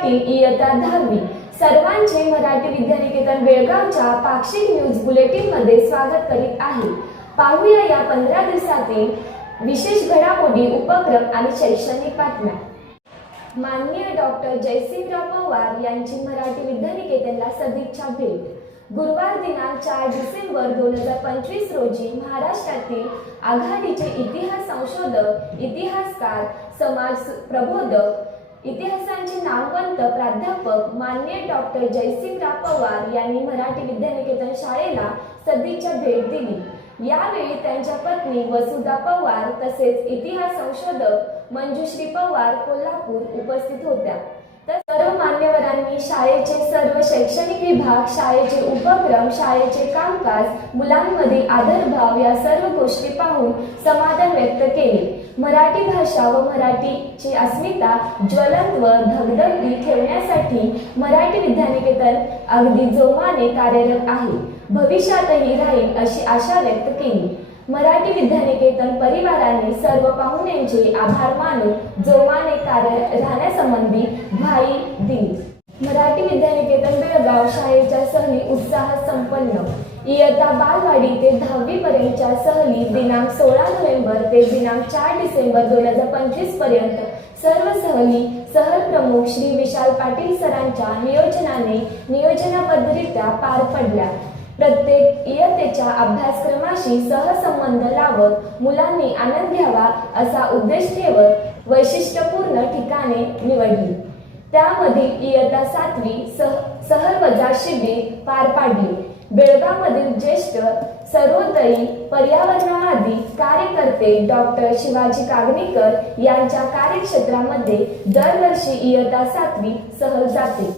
पाटील इयत्ता 10वी सर्वांचे मराठी विद्यानिकेतन बेळगावच्या पाक्षिक न्यूज बुलेटिन मध्ये स्वागत करीत आहे। पाहूया या 15 दिवसातील विशेष घडामोडी, उपक्रम आणि शैक्षणिक बातम्या। माननीय डॉक्टर जयसिंगराव पवार यांची मराठी विद्यानिकेतनला सदिच्छा भेट। गुरुवार दिनांक 4 डिसेंबर 2025 रोजी महाराष्ट्रातील आघाडीचे इतिहास संशोधक, इतिहासकार, समाज प्रबोधक, इतिहासाचे नामवंत प्राध्यापक माननीय डॉक्टर जयसिंगराव पवार यांनी मराठी विद्यानिकेतन शाळेला सदिच्छा भेट दिली। यावेळी त्यांच्या पत्नी वसुधा पवार तसेच इतिहास संशोधक मंजुश्री पवार कोल्हापूर उपस्थित होत्या। तर सर्व मान्यवरांनी शाळेचे सर्व शैक्षणिक विभाग, शाळेचे उपक्रम, शाळेचे कामकाज, मुलांमधील आदरभाव या सर्व गोष्टी पाहून समाधान व्यक्त केले। मराठी भाषा व मराठीची अस्मिता ज्वलंत व धगधगती ठेवण्यासाठी मराठी विद्यानिकेतन अगदी जोमाने कार्यरत आहे, भविष्यातही राहील अशी आशा व्यक्त केली। मराठी विद्यानिकेतन परिवाराने सर्व पाहुण्यांचे आभार मानून जोमाने कार्य राहण्यासंबंधी ग्वाही दिली। मराठी विद्यानिकेतन बेळगाव शाळेच्या सहली उत्साहात संपन्न। इयत्ता बालवाडी ते 10वी पर्यंतच्या सहली दिनांक 16 नोव्हेंबर ते दिनांक 4 डिसेंबर 2025 पर्यंत सर्व सहल प्रमुख श्री विशाल पाटील सरांच्या नियोजनाने नियोजनबद्धरित्या पार पडल्या। प्रत्येक इयत्तेच्या अभ्यासक्रमाशी सहसंबंध लावत मुलांनी आनंद घ्यावा असा उद्देश ठेवत वैशिष्ट्यपूर्ण ठिकाणे निवडली। त्यामधील इयत्ता 7वी सहल वजा शिबिर पार पाडली। बेळगावमधील ज्येष्ठ सर्वोदयी पर्यावरणवादी कार्यकर्ते डॉक्टर शिवाजी कागणीकर यांच्या कार्यक्षेत्रामध्ये दरवर्षी इयत्ता 7वी सहल जाते।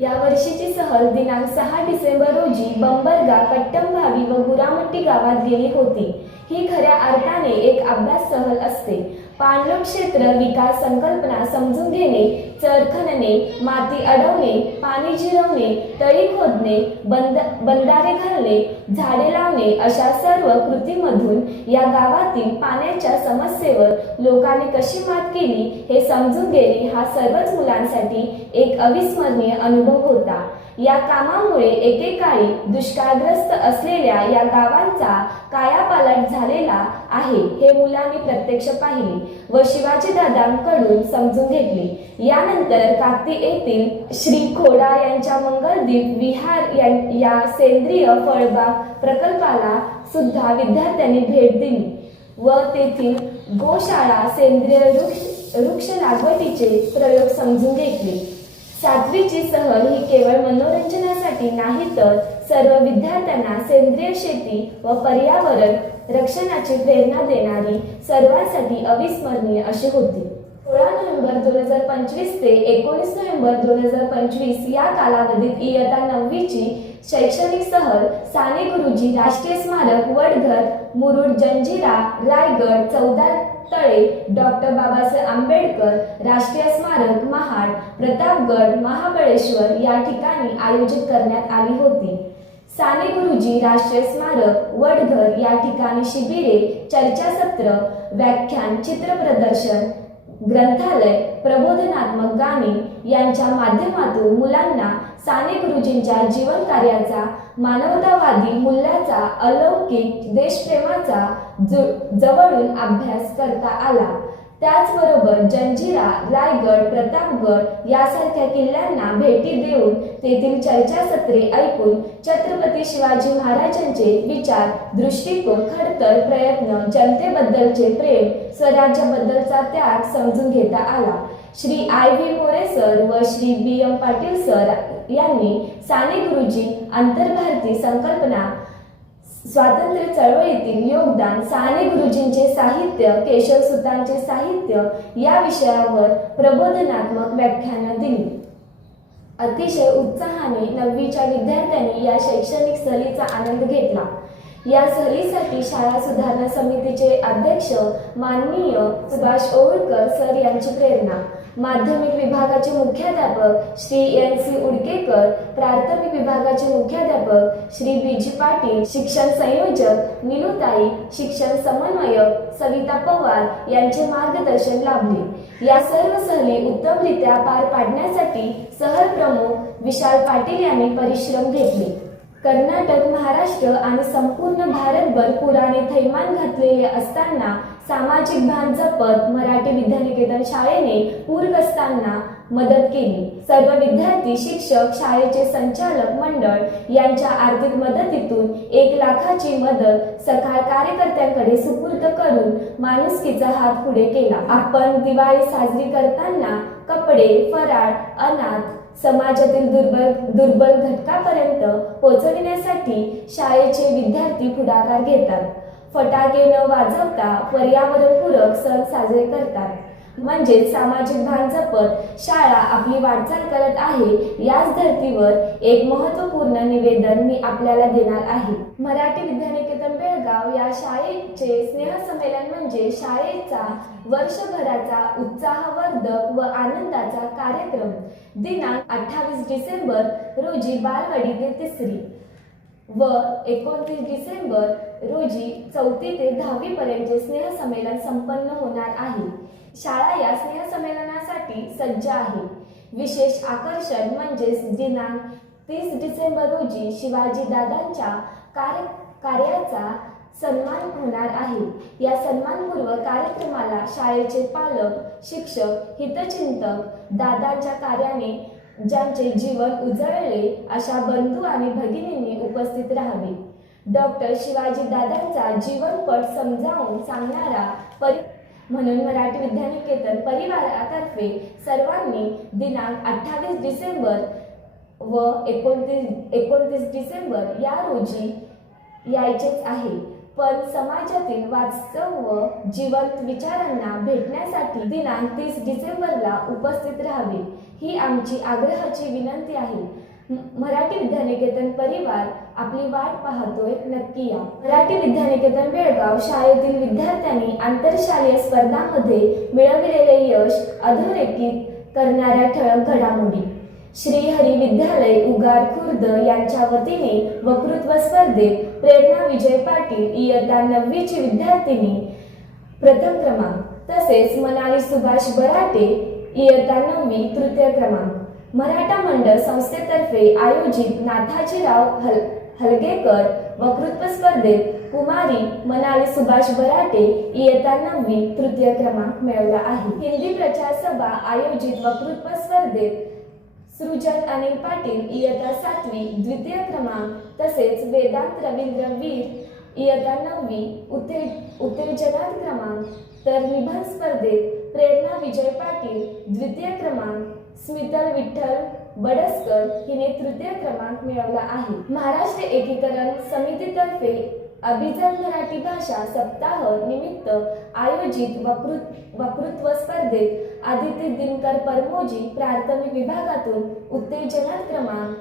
या वर्षीची सहल दिनांक 6 डिसेंबर रोजी बंबरगा, कट्टमभावी व गुरामट्टी गावात गेली होती। ही खऱ्या अर्थाने एक अभ्यास सहल असते। पाणलोट क्षेत्र विकास संकल्पना समजून घेणे, चर खणणे, माती अडवणे, पाणी जिरवणे, तळी खोदणे, बंधारे घालणे, झाडे लावणे अशा सर्व कृतीमधून या गावातील पाण्याच्या समस्येवर लोकांनी कशी मात केली हे समजून घेणे हा सर्वच मुलांसाठी एक अविस्मरणीय अनुभव होता। या कामामुळे एकेकाळी दुष्काळग्रस्त असलेल्या या गावांचा कायापालट झालेला आहे हे मुलांनी प्रत्यक्ष पाहिले व शिवाजी दादांकडून समजून घेतले। यानंतर काकती येथील श्री खोडा यांच्या मंगलदीप विहार या सेंद्रिय फळबाग प्रकल्पाला सुद्धा विद्यार्थ्यांनी भेट दिली व तेथील गोशाळा, सेंद्रिय वृक्ष लागवडीचे प्रयोग समजून घेतले। 7वीची सहल ही केवळ मनोरंजनासाठी नाही तर सर्व विद्यार्थ्यांना सेंद्रिय शेती व पर्यावरण रक्षणाची प्रेरणा देणारी सर्वांसाठी अविस्मरणीय अशी होती। 16 नोव्हेंबर 2025 ते 19 नोव्हेंबर 2025 या कालावधीत इयत्ता 9वीची शैक्षणिक सहल साने गुरुजी राष्ट्रीय स्मारक, वडघर, मुरुड, जंजिरा, रायगड, चौदातळे, डॉक्टर बाबासाहेब आंबेडकर राष्ट्रीय स्मारक, महाड, प्रतापगड, महाबळेश्वर या ठिकाणी आयोजित करण्यात आली होती। साने गुरुजी राष्ट्रीय स्मारक, वडघर या ठिकाणी शिबिरे, चर्चासत्र, व्याख्यान, चित्र प्रदर्शन, ग्रंथालय, प्रबोधनात्मक गाणी यांच्या माध्यमातून मुलांना साने गुरुजींच्या जीवन कार्याचा, मानवतावादी मूल्याचा, अलौकिक देशप्रेमाचा जवळून अभ्यास करता आला। त्याचबरोबर जंजिरा, रायगड, प्रतापगड यासारख्या किल्ल्यांना भेटी देऊन तेथील चर्चासत्रे ऐकून छत्रपती शिवाजी महाराजांचे विचार, दृष्टिकोन, खडतर प्रयत्न, जनतेबद्दलचे प्रेम, स्वराज्याबद्दलचा त्याग समजून घेता आला। श्री I.V. मोरे सर व श्री B.M. पाटील सर यांनी साने गुरुजी आंतरभारती संकल्पना, स्वातंत्र्य चळवळीतील योगदान, साने गुरुजींचे साहित्य, केशवसुतांचे साहित्य या विषयावर प्रबोधनात्मक व्याख्यानं दिली। अतिशय उत्साहाने 9वीच्या विद्यार्थ्यांनी या शैक्षणिक सहलीचा आनंद घेतला। या सहलीसाठी शाळा सुधारणा समितीचे अध्यक्ष माननीय सुभाष ओवळकर सर यांची प्रेरणा, माध्यमिक विभागाचे मुख्याध्यापक श्री N.C. उडकेकर, प्राथमिक विभागाचे मुख्याध्यापक श्री B.G. पाटील, शिक्षण संयोजक नीलूताई, शिक्षण समन्वयक सविता पवार यांचे मार्गदर्शन लाभले। या सर्व सहली उत्तमरित्या पार पाडण्यासाठी सहल प्रमुख विशाल पाटील यांनी परिश्रम घेतले. कर्नाटक, महाराष्ट्र आणि संपूर्ण भारतभर पुराने थैमान घातलेले असताना सामाजिक भान जपत मराठी विद्यानिकेतन शाळेने पूरग्रस्तांना मदत केली. सर्व विद्यार्थी, शिक्षक, शाळेचे संचालक मंडळ यांच्या आर्थिक मदतीतून 1 लाखाची मदत सकाळ कार्यकर्त्यांकडे सुपूर्द करून माणुसकीचा हात पुढे केला. आपण दिवाळी साजरी करताना कपडे, फराळ, अनाथ समाजातील दुर्बल घटकापर्यंत पोहोचविण्यासाठी शाळेचे विद्यार्थी पुढाकार घेतात. फटाके न वाजवता पर्यावरणपूरक सण साजरे करतात. म्हणजेच सामाजिक भान जपत शाळा आपली वाटचाल करत आहे. याच धर्तीवर एक महत्त्वपूर्ण निवेदन मी आपल्याला देणार आहे. मराठी विद्यानिकेतन बेळगाव या शाळेचे स्नेहसंमेलन म्हणजे शाळेचा वर्षभराचा उत्साहवर्धक व आनंदाचा कार्यक्रम. दिनांक 28 डिसेंबर रोजी बालवाडी ते 3री व 29 डिसेंबर रोजी 4थी ते 10वी पर्यंतचे स्नेहसंमेलन संपन्न होणार आहे. शाळा या स्नेहसंमेलनासाठी सज्ज आहे. विशेष आकर्षण म्हणजे दिनांक 30 डिसेंबर रोजी शिवाजी दादांच्या कार्याचा सन्मान होणार आहे. या सन्मानपूर्व कार्यक्रमाला शाळेचे पालक, शिक्षक, हितचिंतक, दादांच्या कार्याने ज्यांचे जीवन उजळले अशा बंधू आणि भगिनींनी उपस्थित राहावे. डॉक्टर शिवाजी दादांचा जीवनपट समजावून सांगणारा म्हणून मराठी विद्यानिकेतन परिवारातर्फे सर्वांनी दिनांक 28 डिसेंबर व 29 डिसेंबर या रोजी यायचेच आहे. पण समाजातील वास्तव व जिवंत विचारांना भेटण्यासाठी दिनांक 30 डिसेंबरला उपस्थित राहावे ही आमची आग्रहाची विनंती आहे. मराठी विद्यानिकेतन परिवार आपली वाट पाहतोय, नक्की या. मराठी विद्यानिकेतन बेळगाव शाळेतील विद्यार्थ्यांनी आंतरशालेय स्पर्धांमध्ये मिळविलेले यश अधोरेखित करणाऱ्या ठळक घडामोडी. श्रीहरी विद्यालय उगार खुर्द यांच्या वतीने वक्तृत्व स्पर्धेत प्रेरणा विजय पाटील इयत्ता 9वीची विद्यार्थिनी प्रथम क्रमांक, तसेच मनाली सुभाष बराटे इयत्ता 9वी तृतीय क्रमांक. मराठा मंडळ संस्थेतर्फे आयोजित नाथाजीराव हलगेकर वक्तृत्व स्पर्धेत कुमारी मनाली सुभाष बराटे इयत्ता 9वी तृतीय क्रमांक मिळवला आहे. हिंदी प्रचार सभा आयोजित वक्तृत्व स्पर्धेत सृजन अनिल पाटील इयत्ता 7वी द्वितीय क्रमांक, तसेच वेदांत रवींद्र वीर इयत्ता 9वी उत्तेजनात क्रमांक. तर निबंध स्पर्धेत प्रेरणा विजय पाटील द्वितीय क्रमांक, स्मितल विठ्ठल बडसकर हिने तृतीय क्रमांक मिळवला आहे. महाराष्ट्र एकीकरण समितीतर्फे अभिजात मराठी भाषा सप्ताह निमित्त आयोजित वक्तृत्व स्पर्धेत आदित्य दिनकर परमोजी प्राथमिक विभागातून उत्तेजनात क्रमांक,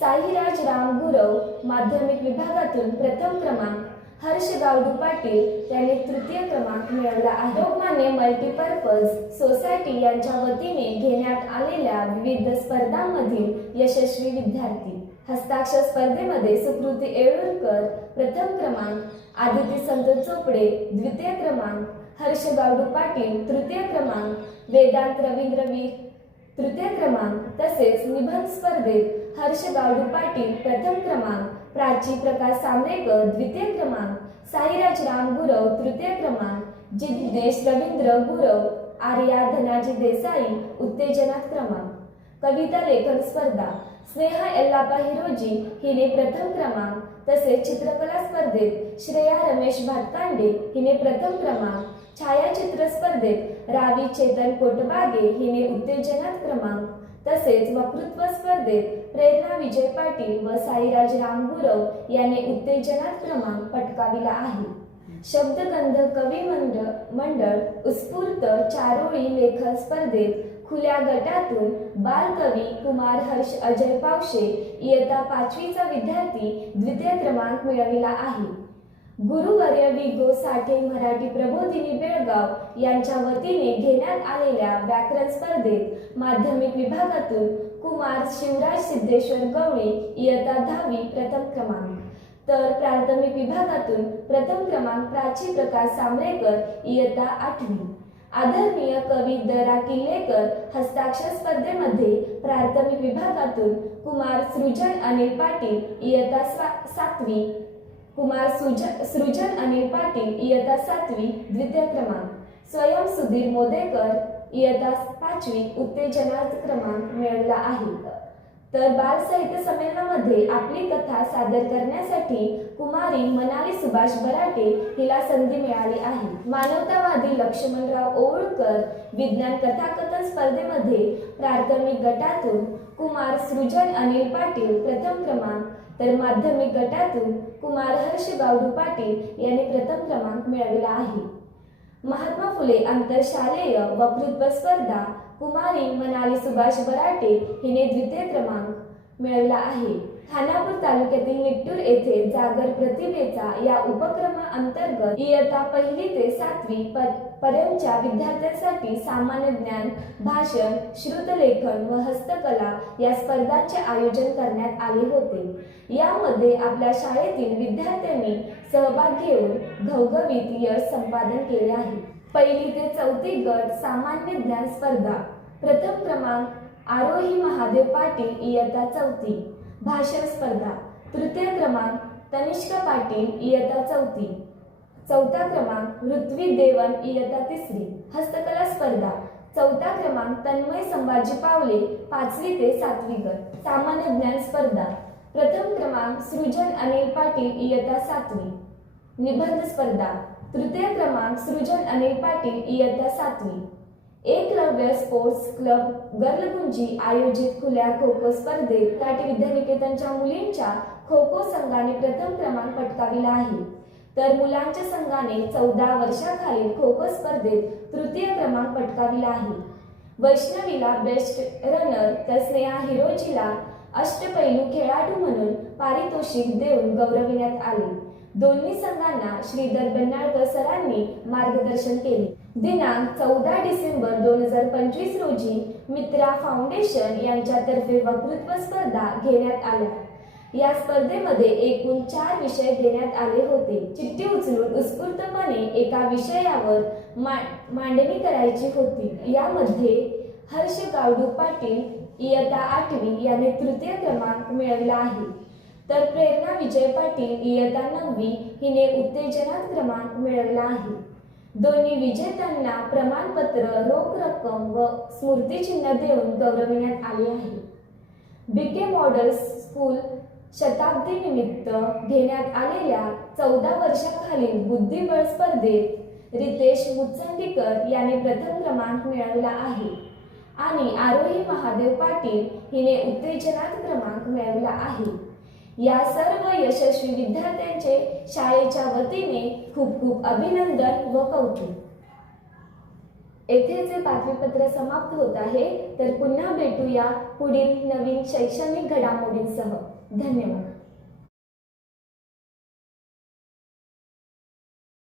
साईराज राम गुरव माध्यमिक विभागातून प्रथम क्रमांक, हर्ष गावडू पाटील यांनी तृतीय क्रमांक मिळवला आहे. लोकमान्य मल्टीपर्पज सोसायटी यांच्या वतीने घेण्यात आलेल्या विविध स्पर्धांमधील यशस्वी विद्यार्थी. हस्ताक्षर स्पर्धेमध्ये सुकृती येळूरकर प्रथम क्रमांक, आदिती संतोष चोपडे द्वितीय क्रमांक, हर्ष गावडू पाटील तृतीय क्रमांक, वेदांत रवींद्र वीर तृतीय क्रमांक. तसेच निबंध स्पर्धेत हर्ष गावडू पाटील प्रथम क्रमांक, प्राची प्रकाश सांबरेकर द्वितीय क्रमांक, साईराज राम गुरव तृतीय क्रमांक, जिज्ञेश रवींद्र गुरव, आर्या धनाजी देसाई उत्तेजनात क्रमांक. कविता लेखन स्पर्धा स्नेहा एल्लापा हिरोजी हिने प्रथम क्रमांक, तसेच चित्रकला स्पर्धेत श्रेया रमेश भातकांडे हिने प्रथम क्रमांक, छायाचित्र स्पर्धेत रावी चेतन कोटबागे हिने उत्तेजनात क्रमांक, तसेच वक्तृत्व स्पर्धेत प्रेरणा विजय पाटील व साईराज रामगुरव यांनी उत्तेजनात क्रमांक पटकाविला आहे. शब्दगंध कवी मंडळ उत्स्फूर्त चारोळी लेखन स्पर्धेत खुल्या गटातून बालकवी कुमार हर्ष अजय पावशे इयत्ता 5वीचा विद्यार्थी द्वितीय क्रमांक मिळविला आहे. गुरुवर्य विगो साठे मराठी प्रबोधिनी बेळगाव यांच्या वतीने घेण्यात आलेल्या व्याकरण स्पर्धेत माध्यमिक विभागातून कुमार शिवराज सिद्धेश्वर गवळी इयत्ता 10वी प्रथम क्रमांक, तर प्राथमिक विभागातून प्रथम क्रमांक प्राची प्रकाश सांबरेकर इयत्ता 8वी. आदरणीय कवी द रा किल्लेकर हस्ताक्षर स्पर्धेमध्ये प्राथमिक विभागातून कुमार सृजन अनिल पाटील इयत्ता 7वी, कुमार सृजन अनिल पाटील इयत्ता 7वी द्वितीय क्रमांक, स्वयं सुधीर मोदेकर इयत्ता 5वी उत्तेजनार्थ क्रमांक मिळवला आहे. तर बाल साहित्य संमेलनामध्ये आपली कथा सादर करण्यासाठी कुमारी मनाली सुभाष बराटे हिला संधी मिळाली आहे. मानवतावादी लक्ष्मणराव ओवळकर विज्ञान कथाकथन स्पर्धेमध्ये प्राथमिक गटातून कुमार सृजन अनिल पाटील प्रथम क्रमांक, तर माध्यमिक गटातून कुमार हर्ष गावडू पाटील यांनी प्रथम क्रमांक मिळवला आहे. महात्मा फुले आंतरशालेय वक्तृत्व स्पर्धा कुमारी मनाली सुभाष बराटे हिने द्वितीय क्रमांक मिळवला आहे. खानापूर तालुक्यातील निट्टूर येथे जागर प्रतिभेचा या उपक्रमाअंतर्गत इयत्ता 1ली ते 7वी पर्यंतच्या विद्यार्थ्यांसाठी सामान्य ज्ञान, भाषण, श्रुतलेखन व हस्तकला या स्पर्धांचे आयोजन करण्यात आले होते. यामध्ये आपल्या शाळेतील विद्यार्थ्यांनी सहभाग घेऊन घवघवीत यश संपादन केले आहे. 1ली ते 4थी गट सामान्य ज्ञान स्पर्धा प्रथम क्रमांक आरोही महादेव पाटील इयत्ता 4थी, भाषण स्पर्धा तृतीय क्रमांक तनिष्का पाटील इयत्ता 4थी, चौथा क्रमांक ऋत्वी देवन इयत्ता 3री, हस्तकला स्पर्धा चौथा क्रमांक तन्मय संभाजी पावले 5वी ते 7वी गट, सामान्य ज्ञान स्पर्धा प्रथम क्रमांक सृजन अनिल पाटील इयत्ता 7वी, निबंध स्पर्धा तृतीय क्रमांक सृजन अनिल पाटील इयत्ता 7वी, एकलव्य स्पोर्ट्स क्लब गर्लगुंजी आयोजित खुल्या खो खो स्पर्धेत काटी विद्यानिकेतनच्या मुलींच्या खो खो संघाने प्रथम क्रमांक पटकाविला आहे. तर मुलांच्या संघाने 14 वर्षाखालील खो खो स्पर्धेत तृतीय क्रमांक पटकाविला आहे. वैष्णवीला बेस्ट रनर तर स्नेहा हिरोजीला अष्टपैलू खेळाडू म्हणून पारितोषिक देऊन गौरविण्यात आले. दोन्ही संघांना श्रीधर बेन्नाळकर सरांनी मार्गदर्शन केले. दिनांक 14 डिसेंबर 2025 रोजी मित्रा फाउंडेशन यांच्यातर्फे वक्तृत्व स्पर्धा घेण्यात आल्या. या स्पर्धेमध्ये एकूण 4 विषय देण्यात आले होते. चिठ्ठी उचलून उत्स्फूर्तपणे एका विषयावर मांडणी करायची होती. यामध्ये हर्ष गावडू पाटील इयत्ता 8वी याने तृतीय क्रमांक मिळवला आहे. तर प्रेरणा विजय पाटील इयत्ता 9वी हिने उत्तेजनार्थ क्रमांक मिळवला आहे. दोन्ही विजेत्यांना प्रमाणपत्र, रोख रक्कम व स्मृतिचिन्ह देऊन गौरविण्यात आले आहे. बीके मॉडेल स्कूल शताब्दी निमित्त घेण्यात आलेल्या 14 वर्षाखालील बुद्धिबळ स्पर्धेत रितेश मुत्संडीकर याने प्रथम क्रमांक मिळवला आहे आणि आरोही महादेव पाटील हिने उत्तेजनार्थ क्रमांक मिळवला आहे. या सर्व यशस्वी विद्यार्थ्यांचे शाळेच्या वतीने खूप खूप अभिनंदन व कौतुक. येथे जे बातमीपत्र समाप्त होत आहे. तर पुन्हा भेटूया पुढील नवीन शैक्षणिक घडामोडींसह. धन्यवाद.